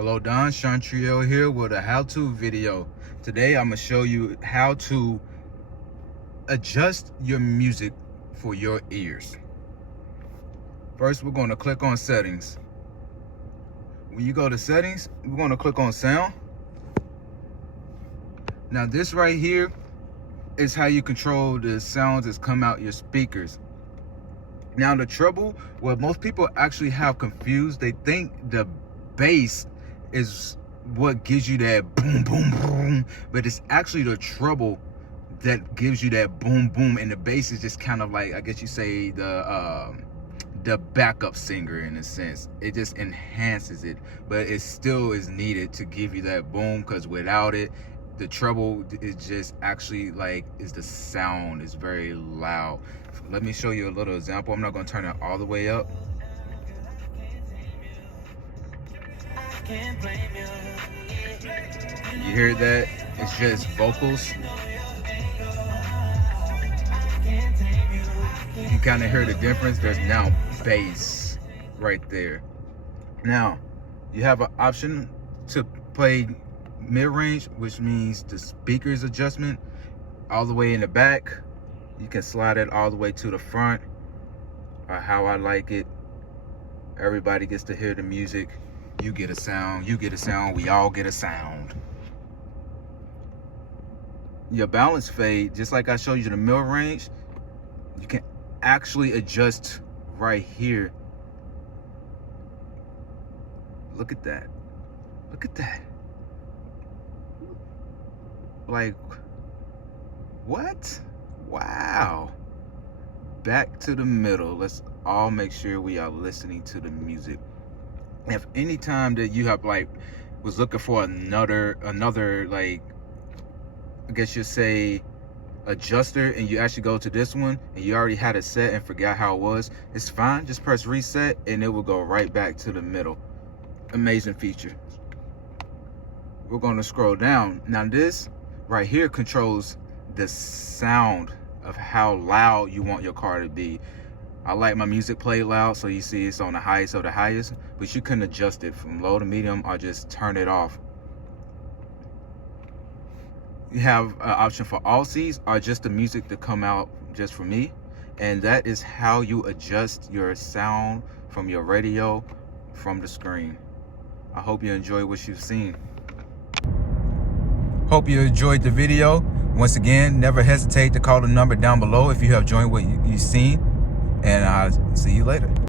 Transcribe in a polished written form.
Hello, Don Chantriel here with a how-to video. Today I'm going to show you how to adjust your music for your ears. First, we're going to click on settings. When you go to settings, we're going to click on sound. Now this right here is how you control the sounds that come out your speakers. Now the trouble, what most people actually have confused, they think the bass is what gives you that boom, boom, boom, but it's actually the treble that gives you that boom, boom, and the bass is just kind of like, I guess you say, the backup singer in a sense. It just enhances it, but it still is needed to give you that boom, because without it, the treble is just actually like, is the sound is very loud. Let me show you a little example. I'm not going to turn it all the way up. You hear that? It's just vocals. You kind of hear the difference. There's now bass right there. Now you have an option to play mid-range, which means the speakers adjustment all the way in the back. You can slide it all the way to the front, or how I like it. Everybody gets to hear the music. You get a sound, you get a sound, we all get a sound. Your balance fade, just like I showed you the mid-range, you can actually adjust right here. Look at that. Look at that. Like, what? Wow. Back to the middle. Let's all make sure we are listening to the music. If any time that you have was looking for another like, I guess you say, adjuster, and you actually go to this one and you already had it set and forgot how it was, it's fine. Just press reset and it will go right back to the middle. Amazing feature. We're going to scroll down. Now this right here controls the sound of how loud you want your car to be. I like my music played loud, so you see it's on the highest of the highest, but you can adjust it from low to medium or just turn it off. You have an option for all Cs or just the music to come out just for me, and that is how you adjust your sound from your radio from the screen. I hope you enjoy what you've seen. Hope you enjoyed the video. Once again, never hesitate to call the number down below if you have enjoyed what you've seen, and I'll see you later.